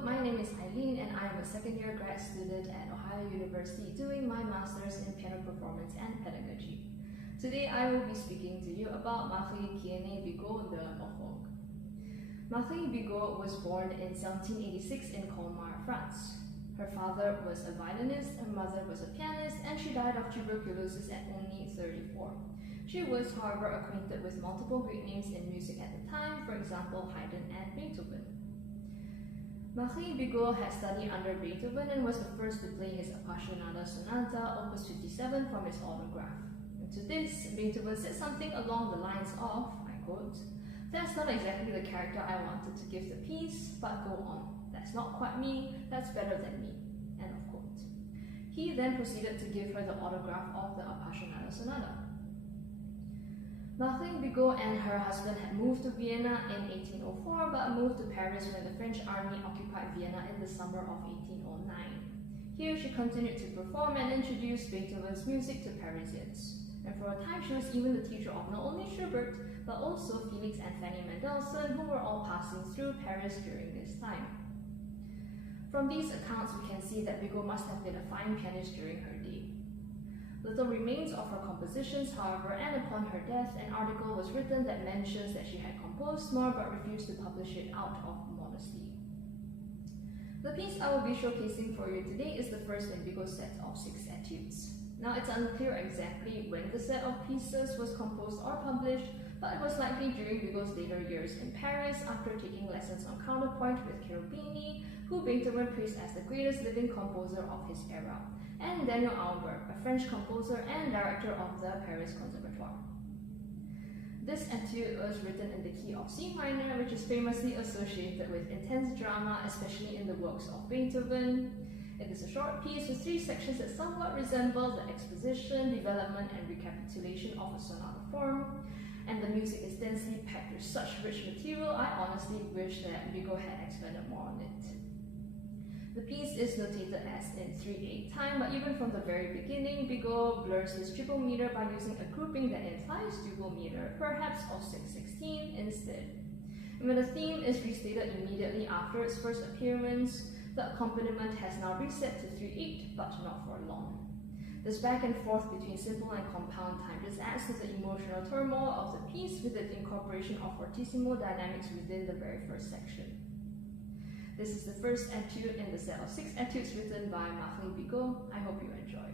Hello, my name is Eileen and I am a second-year grad student at Ohio University doing my Master's in Piano Performance and Pedagogy. Today I will be speaking to you about Marie Bigot de Morvogue. Marie Bigot was born in 1786 in Colmar, France. Her father was a violinist, her mother was a pianist, and she died of tuberculosis at only 34. She was, however, acquainted with multiple great names in music at the time, for example, Haydn and Beethoven. Marie Bigot had studied under Beethoven and was the first to play his Appassionata Sonata, opus 57, from his autograph. And to this, Beethoven said something along the lines of, I quote, "That's not exactly the character I wanted to give the piece, but go on. That's not quite me, that's better than me." End of quote. He then proceeded to give her the autograph of the Appassionata Sonata. Marie Bigot and her husband had moved to Vienna in 1804, but moved to Paris when the French army occupied Vienna in the summer of 1809. Here she continued to perform and introduce Beethoven's music to Parisians. And for a time she was even the teacher of not only Schubert, but also Felix and Fanny Mendelssohn, who were all passing through Paris during this time. From these accounts we can see that Bigot must have been a fine pianist during her day. Little remains of her compositions, however, and upon her death, an article was written that mentions that she had composed more but refused to publish it out of modesty. The piece I will be showcasing for you today is the first in Bigot's set of 6 etudes. Now, it's unclear exactly when the set of pieces was composed or published, but it was likely during Bigot's later years in Paris after taking lessons on counterpoint with Cherubini, who Beethoven praised as the greatest living composer of his era, and Daniel Aubert, a French composer and director of the Paris Conservatoire. This etude was written in the key of C minor, which is famously associated with intense drama, especially in the works of Beethoven. It is a short piece with 3 sections that somewhat resemble the exposition, development, and recapitulation of a sonata form, and the music is densely packed with such rich material. I honestly wish that Bigot had expanded more on it. The piece is notated as in 3/8 time, but even from the very beginning, Bigot blurs his triple meter by using a grouping that implies duple meter, perhaps of 6/16 instead. And when the theme is restated immediately after its first appearance, the accompaniment has now reset to 3/8, but not for long. This back and forth between simple and compound time just adds to the emotional turmoil of the piece with its incorporation of fortissimo dynamics within the very first section. This is the first etude in the set of 6 etudes written by Marie Bigot. I hope you enjoy.